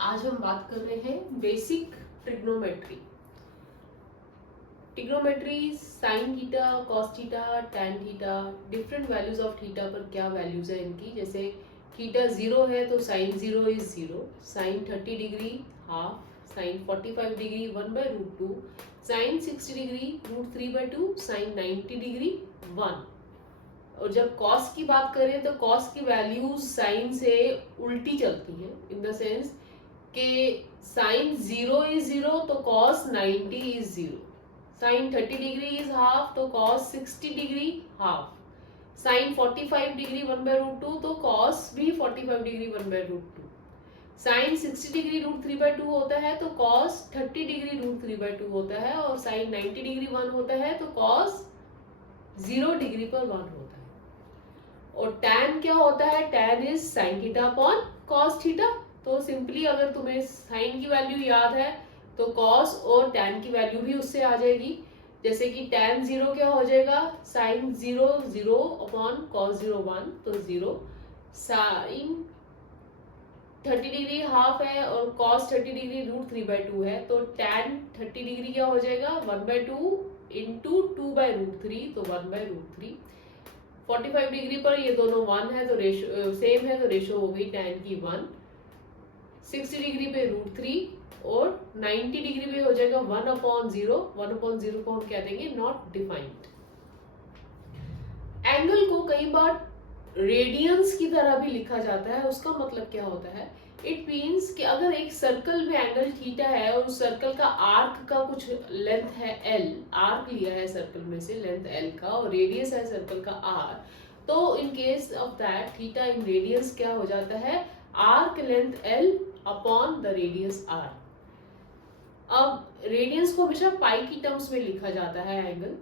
आज हम बात कर रहे हैं basic trigonometry. Trigonometry sign theta, cos theta, tan theta, different values of theta पर क्या वैल्यूज है इनकी। जैसे थीटा 0 है तो sine 0 is 0, sine 30 degree half, sine 45 degree 1/√2, sine 60 degree √3/2, sine 90 degree 1। और जब कॉस की बात करें तो कॉस की वैल्यूज साइन से उल्टी चलती हैं, इन द सेंस कि साइन 0 इज 0 तो cos 90 is 0, sine 30 degree is half तो cos 60 degree half, sine 45 degree 1/√2 तो कॉस भी 45 डिग्री 1/√2, साइन 60 डिग्री √3/2 होता है तो कॉस 30 डिग्री √3/2 होता है, और साइन 90 डिग्री 1 होता है तो कॉस 0 डिग्री पर 1 होता है। और टैन क्या होता है? Tan is sine theta upon cos theta. तो सिंपली अगर तुम्हें साइन की वैल्यू याद है तो कॉस और टैन की वैल्यू भी उससे आ जाएगी। जैसे कि टैन 0 क्या हो जाएगा? साइन 0 0 अपॉन कॉस 0 1, तो 0। साइन 30 डिग्री हाफ है और कॉस 30 डिग्री √3/2 है, तो टैन 30 डिग्री क्या हो जाएगा? 1/2 इंटू 2/√3, तो 1/√3। 45 डिग्री पर ये दोनों 1 है तो रेशो सेम है, तो रेशो हो गई टैन की 1। 60 डिग्री पे √3 और 90 डिग्री पे हो जाएगा 1/0। 1/0 को हम कह देंगे नॉट डिफाइंड। एंगल को कई बार रेडियंस की तरह भी लिखा जाता है। उसका मतलब क्या होता है? इट मीन्स कि अगर एक सर्कल में एंगल थीटा है और उस सर्कल का आर्क का कुछ लेंथ है l, आर्क लिया है सर्कल में से लेंथ l का, और रेडियस है सर्कल का r, तो in case of that theta in radiance क्या हो जाता है? Arc length l upon the radius r। अब रेडियंस को हमेशा पाई की टर्म्स में लिखा जाता है एंगल,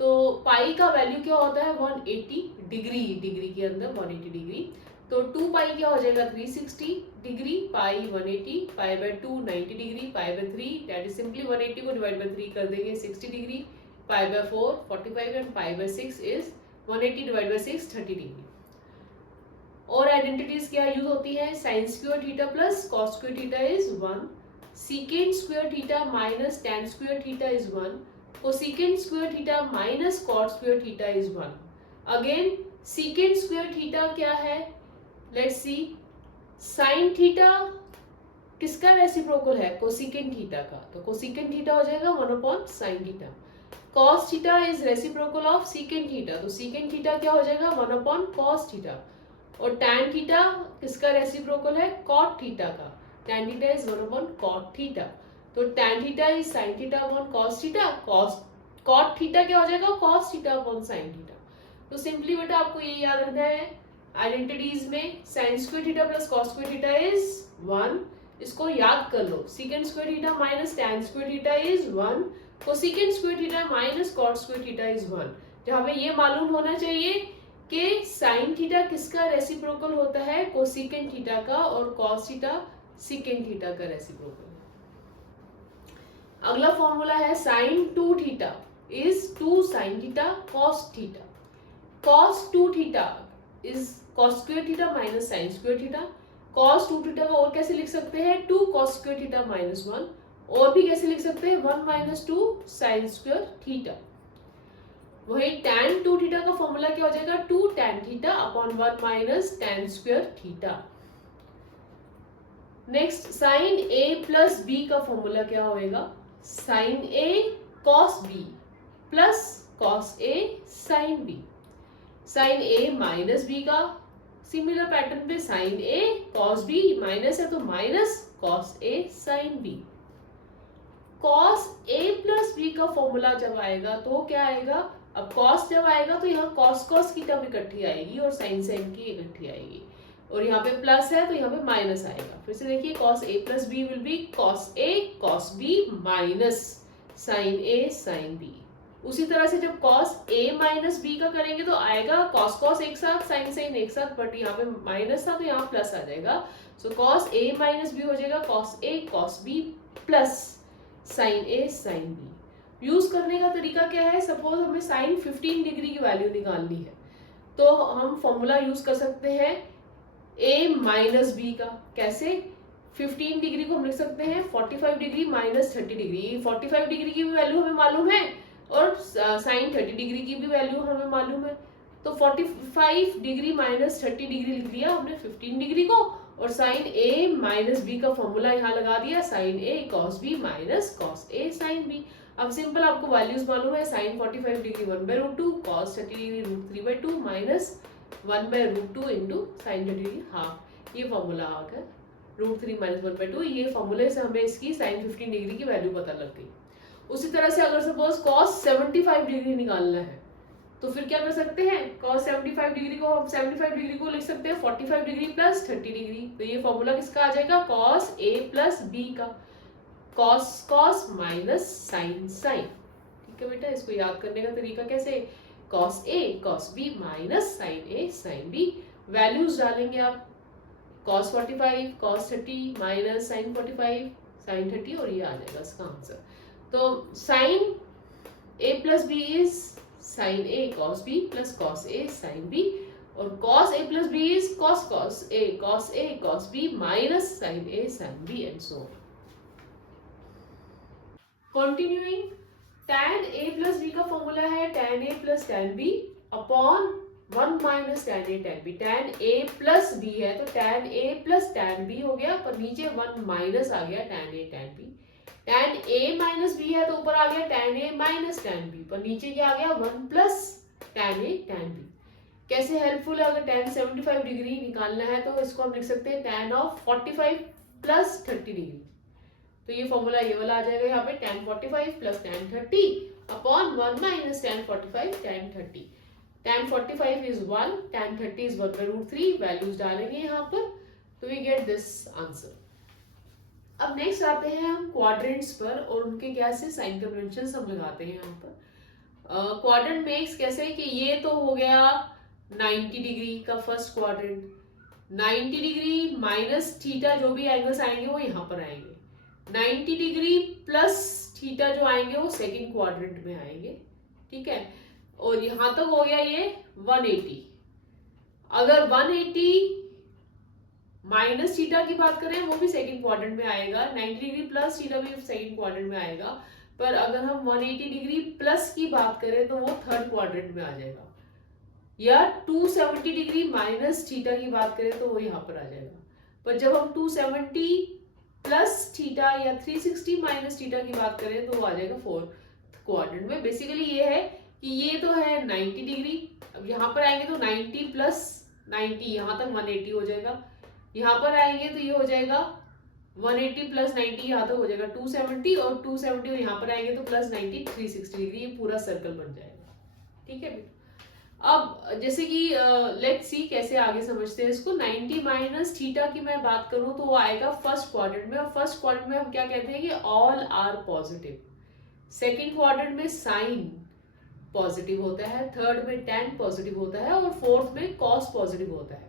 तो पाई का वैल्यू क्या होता है? 180 डिग्री, डिग्री के अंदर 180 डिग्री, तो 2 पाई क्या हो जाएगा? 360 डिग्री, पाई 180, पाई/2 90 डिग्री, पाई/3 दैट इज सिंपली 180 को डिवाइड बाय 3 कर देंगे 60 डिग्री, पाई/4 45 एंड पाई/6 इज 180 डिवाइड बाय 6 30 डिग्री। और आइडेंटिटीज क्या यूज होती है? Sine square theta plus cos square theta is 1, secant square theta minus tan square theta is 1, cosecant square theta minus cot square theta is 1. Again, secant square theta क्या है? Let's see. Sin theta किसका reciprocal है? cosecant theta का, तो cosecant theta हो जाएगा 1/sin theta. Cos theta is reciprocal of secant theta, तो secant theta क्या हो जाएगा? 1/cos theta. और tan theta किसका रेसिप्रोकल है? cot theta का, tan theta is 1/cot theta. तो tan theta is sin theta upon cos theta, cot theta क्या हो जाएगा? cos theta upon sin theta. तो सिंपली बेटा आपको ये याद रखना है आइडेंटिटीज में sin square theta plus cos square theta is 1, इसको याद कर लो। secant square theta minus tan square theta is 1, cosecant square theta minus cot square theta is 1। जहां पे ये मालूम होना चाहिए कि sin थीटा किसका रेसिप्रोकल होता है? cosecant थीटा का, और cos थीटा secant थीटा का रेसिप्रोकल। अगला फॉर्मूला है sine 2 theta is 2 sine theta cos theta. Cos 2 theta is cos square theta minus sine square theta. Cos 2 theta को और कैसे लिख सकते हैं? 2 कॉस स्क्वायर थीटा माइनस 1, और भी कैसे लिख सकते हैं? 1 माइनस 2 साइन स्क्वायर थीटा। वही tan 2 थीटा का फॉर्मूला क्या हो जाएगा? 2 tan theta upon 1 minus tan square theta. Next sine a plus b का फॉर्मूला क्या होएगा? Sine a cos b plus cos a sin b। Sine a minus b का similar pattern पे sine a cos b minus है तो minus cos a sin b। cos a plus b का formula जब आएगा तो क्या आएगा? अब cos जब आएगा तो यहाँ cos cos की टर्म इकट्ठी आएगी और sin sin की इकट्ठी आएगी, और यहाँ पे प्लस है तो यहाँ पे माइनस आएगा। फिर से देखिए cos a plus b will be cos a cos b minus sin a sin b। उसी तरह से जब cos a माइनस b का करेंगे तो आएगा cos cos एक साथ sin sin एक साथ, बट यहाँ पे माइनस था तो यहाँ प्लस आ जाएगा। सो cos a माइनस b हो जाएगा cos a cos b plus sin a sin b। Use करने का तरीका क्या है? सपोज हमें sin 15 डिग्री की वैल्यू निकालनी है तो हम फॉर्मूला यूज कर सकते हैं a माइनस बी का। कैसे? 15 डिग्री को हम लिख सकते हैं 45 डिग्री माइनस 30 डिग्री। 45 डिग्री की भी वैल्यू हमें मालूम है और साइन 30 डिग्री की भी वैल्यू हमें मालूम है। तो 45 डिग्री माइनस 30 डिग्री लिख दिया हमने 15 डिग्री को, और साइन ए माइनस बी का फॉर्मूला यहाँ लगा दिया, sine a cos b minus cos a sine b. अब सिंपल आपको वैल्यूज मालूम है, sine 45 degree 1/√2, cos 30 degree √3/2 minus 1/√2 into sine 30 degree half. ये फॉर्मूला आ गया √3 माइनस 1/2। ये फॉर्मूले से हमें इसकी साइन 15 डिग्री की वैल्यू पता लग गई। उसी तरह से अगर सपोज कॉस 75 डिग्री निकालना है तो फिर क्या कर सकते हैं, cos 75 डिग्री को हम 75 डिग्री को लिख सकते हैं 45 डिग्री प्लस 30 डिग्री। तो ये फॉर्मूला किसका आ जाएगा, cos a प्लस b का, cos cos minus sin sin। ठीक है बेटा, इसको याद करने का तरीका कैसे, cos a cos b minus sin a sin b। Values डालेंगे आप, cos 45 cos 30 minus sin 45 sin 30, और ये आ जाएगा इसका आंसर। तो sin a plus b is sin a cos b plus cos a sin b, और cos a plus b is cos a cos b minus sin a sin b and so on. Continuing, tan a plus b का formula है tan a plus tan b upon 1 minus tan a tan b। tan a plus b है तो tan a plus tan b हो गया, पर नीचे 1 minus आ गया tan a tan b। tan a minus b है तो ऊपर आ गया tan a minus tan b, पर नीचे क्या आ गया 1 plus tan a tan b। कैसे हेल्पफुल है, अगर tan 75 डिग्री निकालना है तो इसको हम लिख सकते हैं tan ऑफ 45 प्लस 30 डिग्री। तो ये फॉर्मूला ये वाला आ जाएगा यहाँ पे, tan 45 plus tan 30 upon 1 minus tan 45 tan 30। tan 45 is 1, tan 30 is 1/√3। Values डालेंगे यहाँ पर तो वी गेट दिस आंसर। अब नेक्स्ट आते हैं हम क्वाड्रेंट्स पर, और उनके क्या से साइन कन्वेंशन हम लगाते हैं यहाँ पर। क्वाड्रेंट मेक्स कैसे कि ये तो हो गया 90 डिग्री का first quadrant, 90 degree minus theta जो भी एंगल्स आएंगे वो यहाँ पर आएंगे, 90 डिग्री प्लस थीटा जो आएंगे वो सेकंड क्वाड्रेंट में आएंगे। ठीक है, और यहाँ तक हो गया ये 180। अगर 180 माइनस थीटा की बात करें वो भी सेकंड क्वाड्रेंट में आएगा, 90 डिग्री प्लस थीटा भी सेकंड क्वाड्रेंट में आएगा, पर अगर हम 180 डिग्री प्लस की बात करें तो वो थर्ड क्वाड्रेंट में आ जाएगा, या 270 डिग्री माइनस थीटा की बात करें तो वो यहाँ पर आ जाएगा। पर जब हम 270 प्लस थीटा या 360 माइनस थीटा की बात करें तो वो आ जाएगा फोर्थ क्वाड्रेंट में। बेसिकली ये है कि ये तो है 90 डिग्री, अब यहाँ पर आएंगे तो 90 प्लस 90 यहाँ तक 180 हो जाएगा, यहाँ पर आएंगे तो ये हो जाएगा 180 प्लस 90 यहाँ तक हो जाएगा 270, और 270 और यहाँ पर आएंगे तो प्लस 90 360 डिग्री, ये पूरा सर्कल बन जाएगा। ठीक है, अब जैसे कि लेट्स सी कैसे आगे समझते हैं इसको। 90 माइनस थीटा की मैं बात करूं तो वो आएगा फर्स्ट क्वाड्रेंट में, और फर्स्ट क्वाड्रेंट में हम क्या कहते हैं कि all are positive, second quadrant में साइन पॉजिटिव होता है, थर्ड में टैन पॉजिटिव होता है, और फोर्थ में कॉस पॉजिटिव होता है।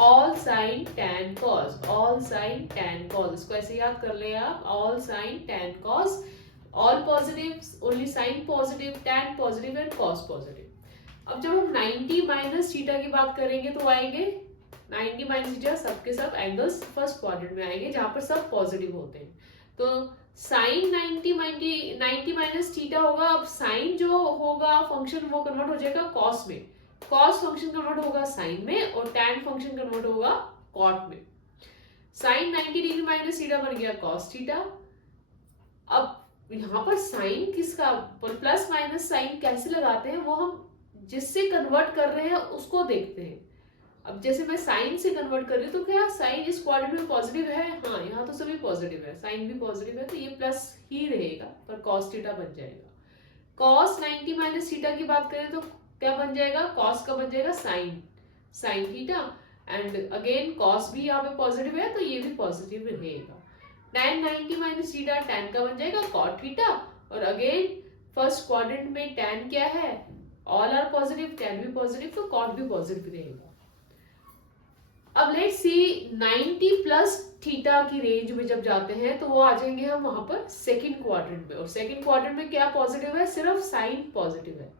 All sine tan cos, all sine tan cos, इसको ऐसे याद कर ले आप, all sine tan cos, all positive only sine positive, tan positive and cos positive. अब जब हम 90 माइनस थीटा की बात करेंगे तो आएंगे 90 माइनस थीटा सबके सब एंगल्स फर्स्ट क्वाड्रेंट में आएंगे जहां पर सब पॉजिटिव होते हैं। तो साइन 90 माइनस थीटा होगा, अब साइन जो होगा फंक्शन वो कन्वर्ट हो जाएगा कॉस में, कॉस फंक्शन कन्वर्ट होगा साइन में, और टैन फंक्शन कन्वर्ट होगा कॉट में। साइन 90 डिग्री माइनस थीटा बन गया कॉस थीटा। अब यहाँ पर साइन किसका, प्लस माइनस साइन कैसे लगाते हैं वो हम जिससे कन्वर्ट कर रहे हैं उसको देखते हैं। अब जैसे मैं साइन से कन्वर्ट कर रही हूँ तो क्या साइन इस क्वाड्रेंट में पॉजिटिव है, हाँ यहाँ तो सभी पॉजिटिव है, साइन भी पॉजिटिव है तो ये प्लस ही रहेगा, पर कॉस थीटा बन जाएगा। कॉस 90 माइनस थीटा की बात करें तो क्या बन जाएगा, कॉस का बन जाएगा sine theta, and again cos भी यहाँ पे पॉजिटिव है तो ये भी पॉजिटिव रहेगा। tan 90 माइनस थीटा tan का बन जाएगा कॉट थीटा, और अगेन फर्स्ट क्वाड्रेंट में tan क्या है, ऑल आर पॉजिटिव, tan भी पॉजिटिव तो कॉट भी पॉजिटिव रहेगा। अब लेट्स सी 90 प्लस थीटा की रेंज में जब जाते हैं तो वो आ जाएंगे हम वहां पर सेकंड क्वाड्रेंट में, और सेकंड क्वाड्रेंट में क्या पॉजिटिव है, सिर्फ साइन पॉजिटिव है।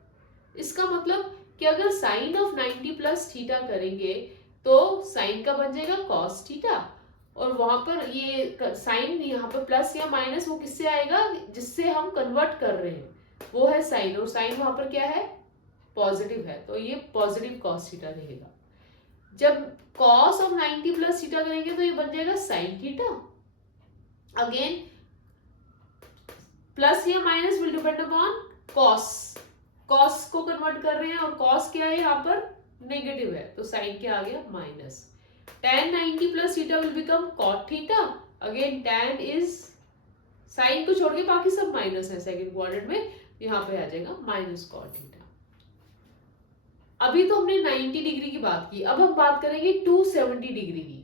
इसका मतलब कि अगर साइन ऑफ 90 प्लस थीटा करेंगे तो साइन का बन जाएगा कॉस थीटा, और वहां पर ये साइन यहाँ पर प्लस या माइनस वो किससे आएगा, जिससे हम कन्वर्ट कर रहे हैं, वो है साइन, और साइन वहां पर क्या है, पॉजिटिव है, तो ये पॉजिटिव कॉस थीटा रहेगा। जब कॉस ऑफ 90 प्लस थीटा करेंगे तो ये बन जाएगा साइन थीटा। अगेन प्लस या minus will depend upon cos, cos को कन्वर्ट कर रहे हैं और कॉस क्या है यहाँ पर नेगेटिव है, तो साइन क्या आ गया minus. tan 90 plus theta will become cot theta. Again tan is, sine को छोड़ के बाकी सब माइनस है सेकंड क्वाड्रेंट में, यहाँ पे आ जाएगा माइनस cot थीटा। अभी तो हमने 90 डिग्री की बात की, अब हम बात करेंगे 270 डिग्री की।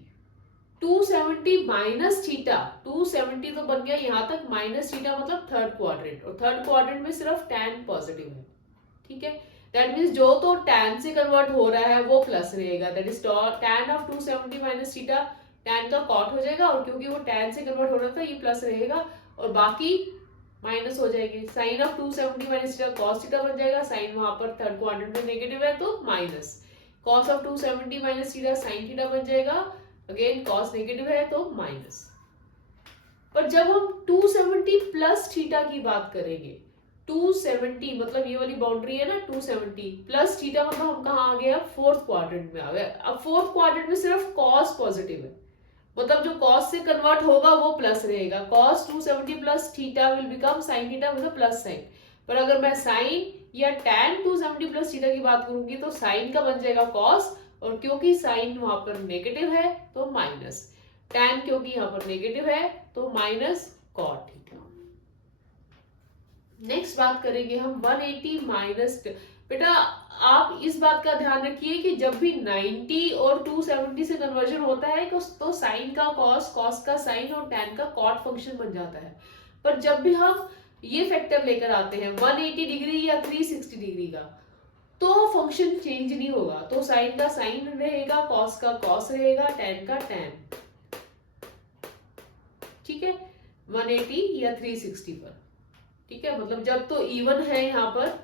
270 माइनस थीटा, 270 तो बन गया यहाँ तक, माइनस थीटा मतलब थर्ड क्वाड्रेंट, और थर्ड क्वाड्रेंट में सिर्फ tan पॉजिटिव है, ठीक है। दैट मीन्स जो तो tan से कन्वर्ट हो रहा है वो प्लस रहेगा, that is tan of 270 minus theta, tan का cot हो जाएगा, और क्योंकि वो tan से कन्वर्ट हो रहा था ये प्लस रहेगा, और बाकी माइनस हो जाएगी। Sine of 270 minus theta cos theta बन जाएगा, साइन वहां पर थर्ड क्वाड्रेंट में नेगेटिव है तो minus, cos of 270 minus theta sine theta बन जाएगा, अगेन cos नेगेटिव है तो माइनस। पर जब हम 270 प्लस थीटा की बात करेंगे, 270 मतलब ये वाली बाउंड्री है ना, 270 प्लस थीटा मतलब हम कहाँ आ गए, अब फोर्थ क्वाड्रेंट में आ गए। अब फोर्थ क्वाड्रेंट में सिर्फ cos पॉजिटिव है, मतलब जो cos से कन्वर्ट होगा वो प्लस रहेगा, cos 270 plus theta will become sin theta मतलब प्लस साइन। पर अगर मैं sin या tan 270 प्लस थीटा की बात करूंगी तो sin का बन जाएगा cos, और क्योंकि sin वहां पर नेगेटिव है तो माइनस, tan क्योंकि यहाँ पर नेगेटिव है तो माइनस cot थीटा। नेक्स्ट बात करेंगे हम 180 माइनस, बेटा आप इस बात का ध्यान रखिए कि जब भी 90 और 270 से कन्वर्जन होता है तो साइन का कॉस, कॉस का साइन और tan का कॉट फंक्शन बन जाता है। पर जब भी हम ये फैक्टर लेकर आते हैं 180 डिग्री या 360 डिग्री का, तो फंक्शन चेंज नहीं होगा, तो साइन का साइन रहेगा, कॉस का कॉस रहेगा, tan का tan, ठीक है, 180 या 360 पर, ठीक है। मतलब जब तो इवन है यहाँ पर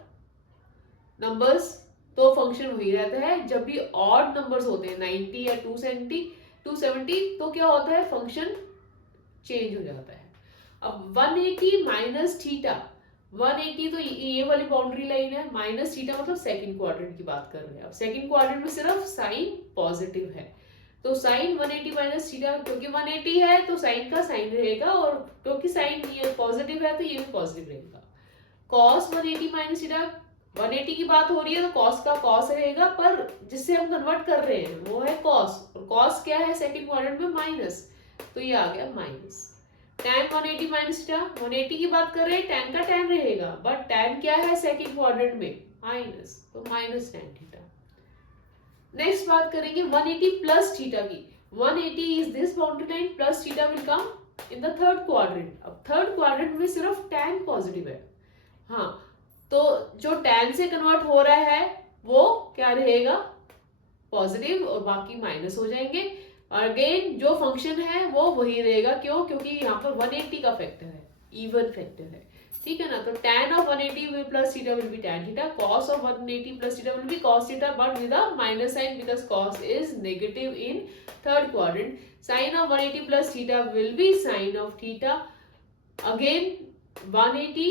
नंबर्स तो फंक्शन वही रहता है, जब भी ऑड नंबर्स होते हैं 90 या 270 तो क्या होता है, फंक्शन चेंज हो जाता है। अब 180 माइनस थीटा, 180 तो ये वाली बाउंड्री लाइन है, माइनस थीटा मतलब सेकंड क्वाड्रेंट की बात कर रहे हैं। अब सेकंड क्वाड्रेंट में सिर्फ साइन पॉजिटिव है, तो साइन 180 माइनस थीटा, क्योंकि 180 है तो साइन का साइन रहेगा, और क्योंकि साइन ये पॉजिटिव है तो ये भी पॉजिटिव रहेगा। cos 180 माइनस थीटा, 180 की बात हो रही है तो cos का cos रहेगा, पर जिससे हम कन्वर्ट कर रहे हैं वो है cos, और cos क्या है सेकंड क्वाड्रेंट में माइनस, तो ये आ गया माइनस। tan 180 माइनस थीटा, 180 की बात कर रहे हैं, tan का tan रहेगा, बट tan क्या है सेकंड क्वाड्रेंट में माइनस, तो माइनस tan थीटा। नेक्स्ट बात करेंगे 180 प्लस थीटा की, 180 is this boundary line, plus theta will come in the third quadrant. अब थर्ड क्वाड्रेंट में सिर्फ tan पॉजिटिव है, हाँ, तो जो tan से कन्वर्ट हो रहा है वो क्या रहेगा, पॉजिटिव, और बाकी माइनस हो जाएंगे। और अगेन जो फंक्शन है वो वही रहेगा, क्यों, क्योंकि यहाँ पर 180 का फैक्टर है, इवन फैक्टर है, ठीक है ना। तो tan of 180 plus theta will be tan theta, cos of 180 plus theta will be cos theta, but with a minus sign because cos is negative in third quadrant. sin of 180 plus theta will be sin of theta, again 180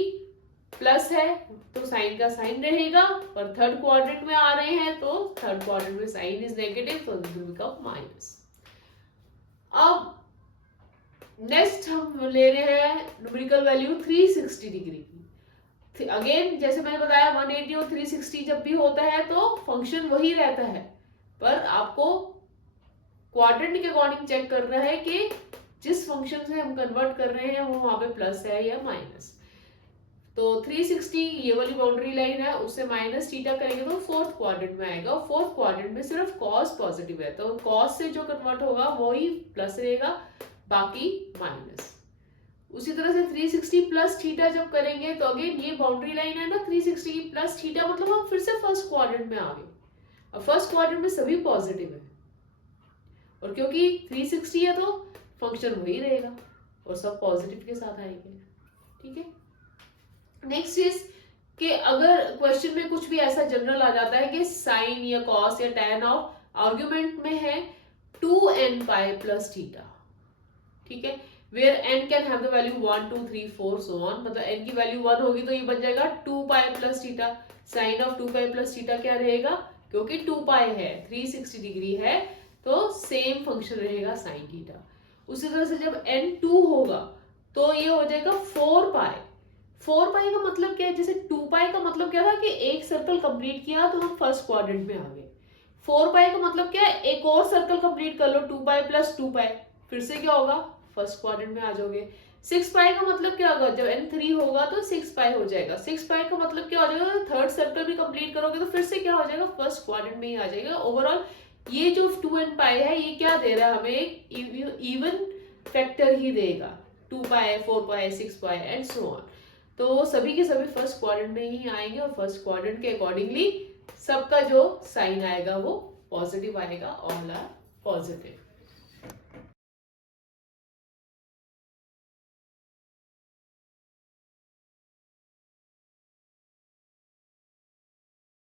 plus है तो sign का sign रहेगा, पर third quadrant में आ रहे हैं तो third quadrant में साइन इज नेगेटिव, तो दिस विल बिकम माइनस। अब नेक्स्ट हम ले रहे हैं न्यूमेरिकल वैल्यू 360 डिग्री की। अगेन जैसे मैंने बताया 180 और 360 जब भी होता है तो फंक्शन वही रहता है, पर आपको क्वाड्रेंट के अकॉर्डिंग चेक करना है कि जिस फंक्शन से हम कन्वर्ट कर रहे हैं वो वहां पे प्लस है या माइनस। तो 360 ये वाली बाउंड्री लाइन है, उससे माइनस थीटा करेंगे तो फोर्थ क्वाड्रेंट में आएगा, और फोर्थ क्वाड्रेंट में सिर्फ cos पॉजिटिव है, तो cos से जो कन्वर्ट होगा वो ही प्लस रहेगा, बाकी माइनस। उसी तरह से 360 प्लस थीटा जब करेंगे तो अगेन ये बाउंड्री लाइन है ना 360 प्लस थीटा, मतलब हम फिर से फर्स्ट क्वाड्रेंट में आ गए। अब फर्स्ट क्वाड्रेंट में सभी पॉजिटिव है, और क्योंकि 360 है तो फंक्शन वही रहेगा और सब पॉजिटिव के साथ आएंगे, ठीक है। नेक्स्ट इज कि अगर क्वेश्चन में कुछ भी ऐसा जनरल आ जाता है कि साइन या कॉस या tan ऑफ आर्ग्यूमेंट में है 2n पाई प्लस थीटा, ठीक है, where n can have the value 1 2 3 4 so on, मतलब n की वैल्यू 1 होगी तो ये बन जाएगा 2 pi plus theta. Sine of 2 pi plus theta क्या रहेगा, क्योंकि 2 पाई है 360 डिग्री है तो सेम फंक्शन रहेगा साइन थीटा। उसी तरह से जब n 2 होगा तो ये हो जाएगा 4 पाई। 4 पाई का मतलब क्या है, जैसे 2 पाई का मतलब क्या था कि एक सर्कल कंप्लीट किया तो हम फर्स्ट क्वाड्रेंट में आ गए। 4 पाई का मतलब क्या है, एक और सर्कल कंप्लीट कर लो 2 पाई प्लस 2 पाई, फिर से क्या होगा, फर्स्ट क्वाड्रेंट में आ जाओगे। 6 पाई का मतलब क्या होगा, जब n 3 होगा तो 6 पाई हो जाएगा। 6 पाई का मतलब क्या हो जाएगा, थर्ड सर्कल भी कंप्लीट करोगे तो फिर से क्या हो जाएगा, फर्स्ट क्वाड्रेंट में ही आ जाएगा। ओवरऑल ये जो 2n पाई है ये क्या दे रहा है हमें, एक इवन फैक्टर ही देगा, 2 पाई 4 पाई 6 पाई एंड सो ऑन। तो सभी के सभी फर्स्ट क्वाड्रेंट में ही आएंगे और फर्स्ट क्वाड्रेंट के अकॉर्डिंगली सबका जो साइन आएगा वो पॉजिटिव आएगा, ऑल आर पॉजिटिव।